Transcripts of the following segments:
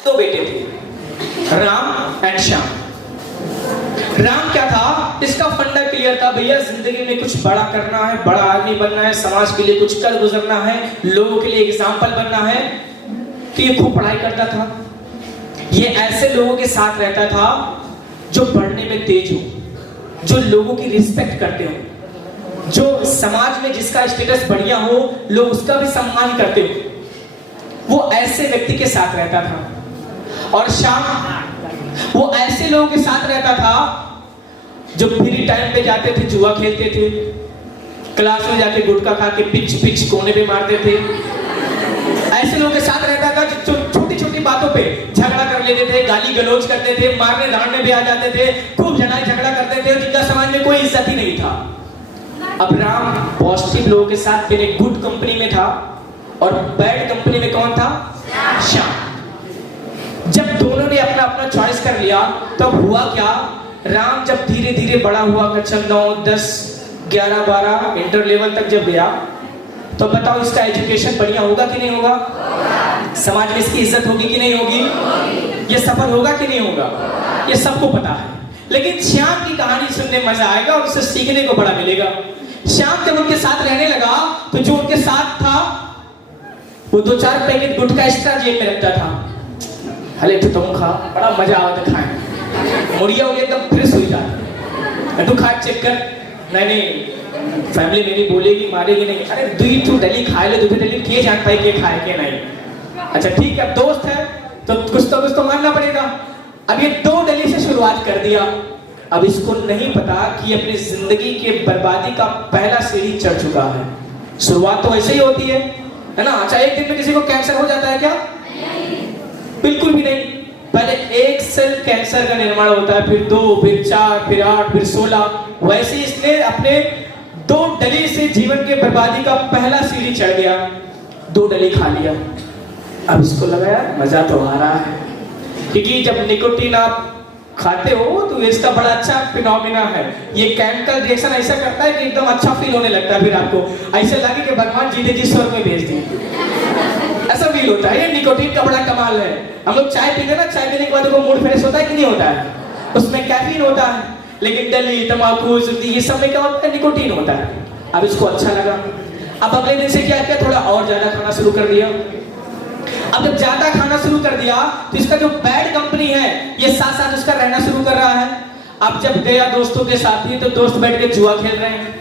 दो बेटे थे, राम एंड श्याम। राम क्या था, इसका फंडा क्लियर था, भैया जिंदगी में कुछ बड़ा करना है, बड़ा आदमी बनना है, समाज के लिए कुछ कर गुजरना है, लोगों के लिए एग्जाम्पल बनना है। तो ये खूब पढ़ाई करता था, ये ऐसे लोगों के साथ रहता था जो पढ़ने में तेज हो, जो लोगों की रिस्पेक्ट करते हो, जो समाज में जिसका स्टेटस बढ़िया हो लोग उसका भी सम्मान करते हो, वो ऐसे व्यक्ति के साथ रहता था। और श्याम वो ऐसे लोगों के साथ रहता था जो फ्री टाइम पे जाते थे, जुआ खेलते थे, क्लास में जाके गुटखा खा के पिच पिच कोने पे मारते थे। ऐसे लोगों के साथ रहता था जो छोटी छोटी बातों पे झगड़ा कर लेते थे, गाली गलौज करते थे, मारने धाड़ने भी आ जाते थे, खूब झगड़ा करते थे, जिनका समाज में कोई इज्जत ही नहीं था। अब राम पॉजिटिव लोगों के साथ फिर एक गुड कंपनी में था, और बैड कंपनी में कौन था? श्याम। जब दोनों ने अपना अपना चॉइस कर लिया तब हुआ क्या, राम जब धीरे धीरे बड़ा हुआ, कक्षा 9, 10, 11, 12 इंटर लेवल तक जब गया, तो बताओ इसका एजुकेशन बढ़िया होगा कि नहीं होगा? समाज में इसकी इज्जत होगी कि नहीं होगी? ये सफल होगा कि नहीं होगा? ये सबको पता है। लेकिन श्याम की कहानी सुनने मजा आएगा और उससे सीखने को बड़ा मिलेगा। श्याम जब उनके साथ रहने लगा तो जो उनके साथ था वो 2-4 पैकेट गुटखा एक्स्ट्रा जेब में रखता था। हले तो तुम खा, बड़ा मजा आवता खाए, मुड़िया हो एकदम फ्रेश हो जाता, तू खा चेक कर। नहीं फैमिली मेरी बोलेगी, मारेगी नहीं। अरे तू डली खा ले, दूसरी डली के जान पाए के खाए के नहीं। अच्छा ठीक है, दोस्त है तो कुछ तो मानना पड़ेगा। अब ये 2 डली से शुरुआत कर दिया। अब इसको नहीं पता कि अपनी जिंदगी के बर्बादी का पहला सीढ़ी चढ़ चुका है। शुरुआत तो ऐसे ही होती है ना? अच्छा एक दिन में किसी को कैंसर हो जाता है क्या? बिल्कुल भी नहीं। पहले 1 सेल कैंसर का निर्माण होता है, फिर 2, फिर 4, फिर 8, फिर 16। वैसे इसने अपने 2 डली से जीवन के बर्बादी का पहला सीढ़ी चढ़ गया। 2 डली खा लिया। अब इसको लगा यार मजा तो आ रहा है, क्योंकि जब निकोटीन आप खाते हो तो इसका बड़ा अच्छा फिनोमिना है। ये केमिकल रिएक्शन ऐसा करता है कि एकदम अच्छा फील होने लगता है। फिर आपको ऐसे लगे कि भगवान जीते जी स्वर्ग में भेज दिए, ऐसा फील होता है। ये निकोटीन का बड़ा कमाल है। हम लोग चाय पीते ना, चाय पीने के बाद मूड फ्रेश होता है कि नहीं होता है? उसमें कैफीन होता है, लेकिन डली, तंबाकू, ये सब में क्या होता है? निकोटीन होता है। अब इसको अच्छा लगा। अब अगले दिन से क्या किया, थोड़ा और ज्यादा खाना शुरू कर दिया। अब जब ज्यादा खाना शुरू कर दिया तो इसका जो बैड कंपनी है ये साथ साथ उसका रहना शुरू कर रहा है। अब जब गया दोस्तों के साथ ही तो दोस्त बैठ के जुआ खेल रहे हैं।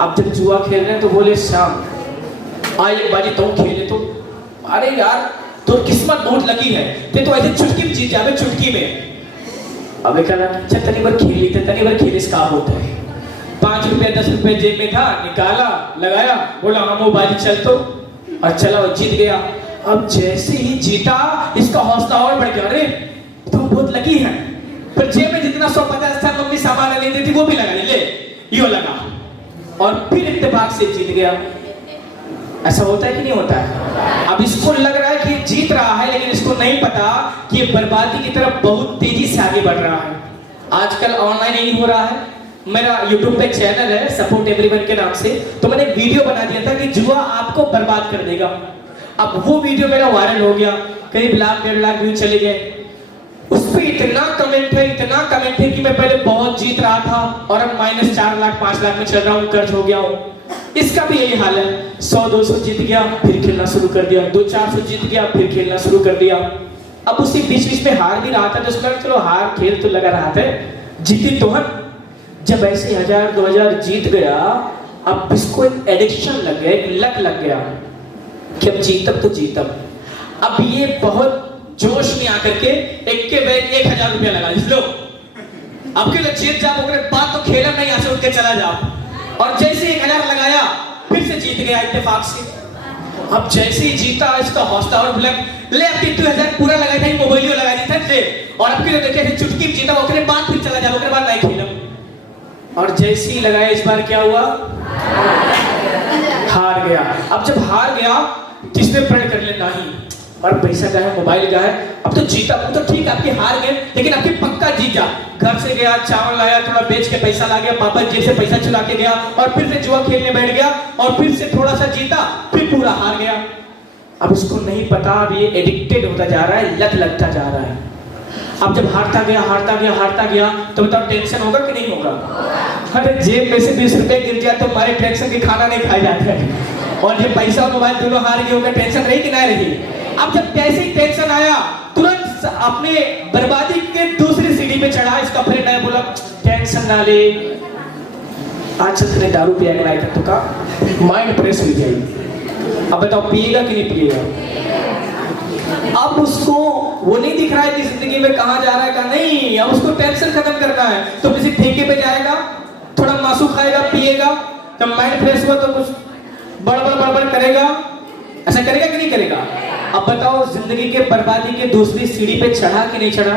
अब जब जुआ खेल रहे हैं तो बोले श्याम आ एक बाजी तुम खेले तो, अरे यार तो किस्मत बहुत लगी है, ते तो ऐसे चुटकी में जीत जावे, चुटकी में। अब कहना चल तनी बार खेल लेते, तनी बार खेल इसका होता है। 5 रुपया 10 रुपया जेब में था, निकाला, लगाया, बोला हाँ वो बाजी चल तो, और चला वो जीत गया। अब जैसे ही जीता इसका हौसला और बढ़ गया, अरे तुम बहुत लकी है। फिर जेब में जितना 150 था मम्मी सामान ले देती वो भी लगा ले, यो लगा, और फिर इत्तेफाक से जीत गया। ऐसा होता है कि नहीं होता है? अब इसको लग रहा है कि जीत रहा है, लेकिन इसको नहीं पता कि बर्बादी की तरफ बहुत तेजी से आगे बढ़ रहा है। आजकल ऑनलाइन यही हो रहा है। मेरा YouTube पे चैनल है सपोर्ट एवरीवन के नाम से, तो मैंने वीडियो बना दिया था कि जुआ आपको बर्बाद कर देगा। अब वो वीडियो मेरा वायरल हो गया, करीब 1-1.5 लाख व्यू चले गए। उस पे इतना कमेंट है कि मैं पहले बहुत जीत रहा था और अब -4 लाख 5 लाख में चल रहा हूँ, कर्ज हो गया हूँ। इसका भी यही हाल है, 100-200 जीत गया फिर खेलना शुरू कर दिया, 200-400 जीत गया फिर खेलना शुरू कर दिया। अब उसी बीच में हार भी रहा था तो उसमें चलो हार खेल तो लगा रहा था, जीती तो हम। जब ऐसे 1000-2000 जीत गया, अब इसको एक एडिक्शन लग गया, एक लत लग गया कि अब जीतब तो जीतब। अब ये बहुत जोश में आकर के एक के बैग 1000 रुपया लगा लो, अब के लिए जीत जाओ, बात तो खेला नहीं, यहाँ से उठ के चला जाओ। और जैसे 1000 लगाया फिर से जीत गया इत्तेफाक से। अब जैसे ही जीता इसका हौसला और बुलंद, ले अब 2000 पूरा लगाया था, मोबाइलियो लगा दी था ले, और अब के लिए देखे चुटकी में जीता, उसके बाद फिर चला जाओ, उसके बाद नहीं खेला। और जैसे ही लगाया इस बार क्या हुआ, हार गया। अब जब हार गया किसने प्रण कर लेना ही, और पैसा का है, मोबाइल का है, अब तो जीता, वो तो ठीक आपकी हार गए, लेकिन आपकी पक्का जीत जा। घर से गया, चावल लाया, थोड़ा बेच के पैसा ला गया, पापा जेब से पैसा चुरा के गया, और फिर से जुआ खेलने बैठ गया, और फिर से थोड़ा सा जीता, फिर पूरा हार गया। अब उसको नहीं पता, अब ये एडिक्टेड होता जा रहा है, लत लगता जा रहा है। अब जब हारता गया तो बताओ टेंशन होगा कि नहीं होगा? अरे जेब में से 20 रुपए गिर जाए तो हमारे टेंशन की खाना नहीं खाया जाता है, और जब पैसा और मोबाइल दोनों हार गए होगा, टेंशन रही कि नहीं रही? अब जब कैसे ही टेंशन आया, तुरंत अपने बर्बादी के दूसरी सीढ़ी पे चढ़ा। इसका फ्रेंड आया, बोला टेंशन ना ले, आज तेरे दारू पिया लाया तो का माइंड फ्रेश हो जाएगी। अब बताओ पिएगा कि नहीं पिएगा? अब उसको वो नहीं दिख रहा है कि जिंदगी में कहां जा रहा है, कहां नहीं। अब उसको टेंशन खत्म करना है, तो किसी ठेके पे जाएगा, थोड़ा मासू खाएगा, पिएगा, जब माइंड फ्रेश हुआ तो कुछ बड़बड़ करेगा। ऐसा करेगा कि नहीं करेगा? अब बताओ जिंदगी के बर्बादी के दूसरी सीढ़ी पे चढ़ा कि नहीं चढ़ा?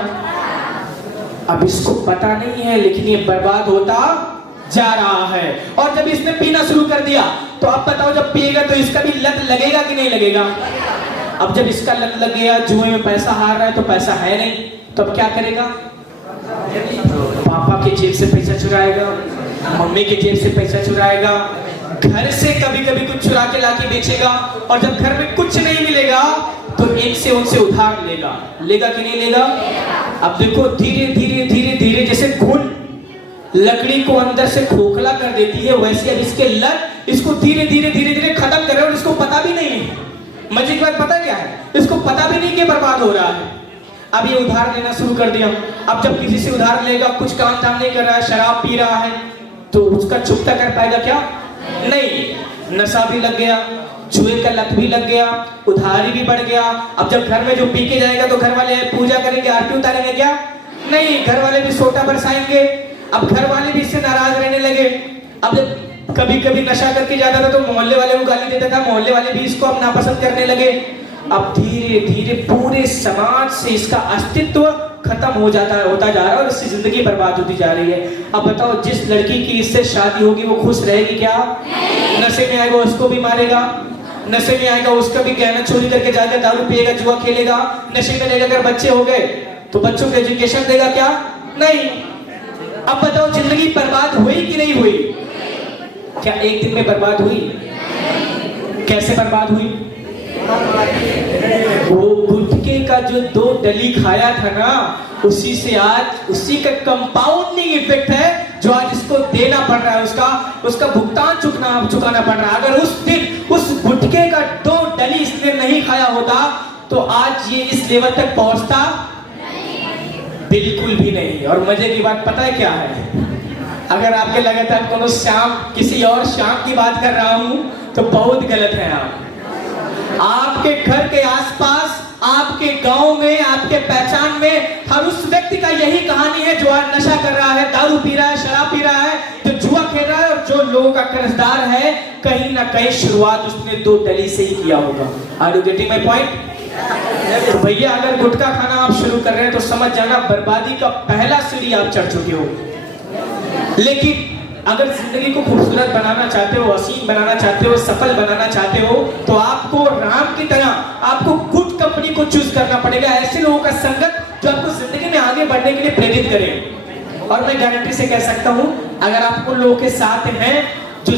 अब इसको पता नहीं है, लेकिन ये बर्बाद होता जा रहा है। और जब इसने पीना शुरू कर दिया, तो अब बताओ जब पिएगा तो इसका भी लत लगेगा कि नहीं लगेगा? अब जब इसका लत लग गया, जुए में पैसा हार रहा है, तो पैसा है नहीं, तो अब क्या करेगा? पापा के जेब से पैसा चुराएगा, मम्मी के जेब से पैसा चुराएगा, घर से कभी कभी कुछ चुरा के लाके बेचेगा, और जब घर में कुछ नहीं मिलेगा तो एक से उनसे उधार लेगा कि नहीं लेगा? अब देखो धीरे जैसे घुन लकड़ी को अंदर से खोखला कर देती है, वैसे अब इसके लत इसको धीरे खत्म कर रहे हैं, और इसको पता भी नहीं है। मजे की बात पता क्या है? इसको पता भी नहीं कि बर्बाद हो रहा है। अब ये उधार लेना शुरू कर दिया। अब जब किसी से उधार लेगा, कुछ काम धाम नहीं कर रहा है, शराब पी रहा है, तो उसका चुकता कर पाएगा क्या? नहीं। नशा भी लग गया, जुए का लत भी लग गया, उधारी भी बढ़ गया। अब जब घर में जो पी के जाएगा तो घर वाले पूजा करेंगे, आरती उतारेंगे क्या? नहीं, घर वाले भी सोटा बरसाएंगे। अब घर वाले भी इससे नाराज रहने लगे। अब जब कभी कभी नशा करके जाता था तो मोहल्ले वाले को गाली देता था, मोहल्ले वाले भी इसको अब नापसंद करने लगे। अब धीरे पूरे समाज से इसका अस्तित्व खत्म होता जा रहा है, और इससे जिंदगी बर्बाद होती जा रही है। अब बताओ जिस लड़की की इससे शादी होगी वो खुश रहेगी क्या? नशे में आएगा उसको भी मारेगा, नशे में आएगा उसका भी गहना चोरी करके जाकर दारू पिएगा, जुआ खेलेगा, नशे में रहेगा। अगर बच्चे हो गए तो बच्चों को एजुकेशन देगा क्या? नहीं। अब बताओ जिंदगी बर्बाद हुई कि नहीं हुई? क्या एक दिन में बर्बाद हुई? कैसे बर्बाद हुई? वो गुटखे का जो 2 डली खाया था ना, उसी से आज उसी का कंपाउंडिंग इफेक्ट है जो आज इसको देना पड़ रहा है, उसका भुगतान चुकाना पड़ रहा है। अगर उस दिन उस गुटखे का 2 डली इसने नहीं खाया होता तो आज ये इस लेवल तक पहुंचता बिल्कुल भी नहीं। और मजे की बात पता है क्या है? अगर आपके लगातार कोनो शाम किसी और शाम की बात कर रहा हूं तो बहुत गलत है। आपके घर के आसपास, आपके गांव में, आपके पहचान में हर उस व्यक्ति का यही कहानी है जो आज नशा कर रहा है, दारू पी रहा है, शराब पी रहा है, जो जुआ खेल रहा है, और जो लोगों का कर्जदार है, कहीं ना कहीं शुरुआत उसने 2 डली से ही किया होगा। Are you getting my point? तो भैया अगर गुटखा खाना आप शुरू कर रहे हैं तो समझ जाना बर्बादी का पहला सीढ़ी आप चढ़ चुके हो। लेकिन अगर जिंदगी को खूबसूरत बनाना चाहते हो, हसीन बनाना चाहते हो, सफल बनाना चाहते हो, तो आपको राम की तरह आपको गुड कंपनी को चूज करना पड़ेगा। ऐसे लोगों का संगत जो आपको जिंदगी में आगे बढ़ने के लिए प्रेरित करे। और मैं गारंटी से कह सकता हूं, अगर आप उन लोगों के साथ हैं जो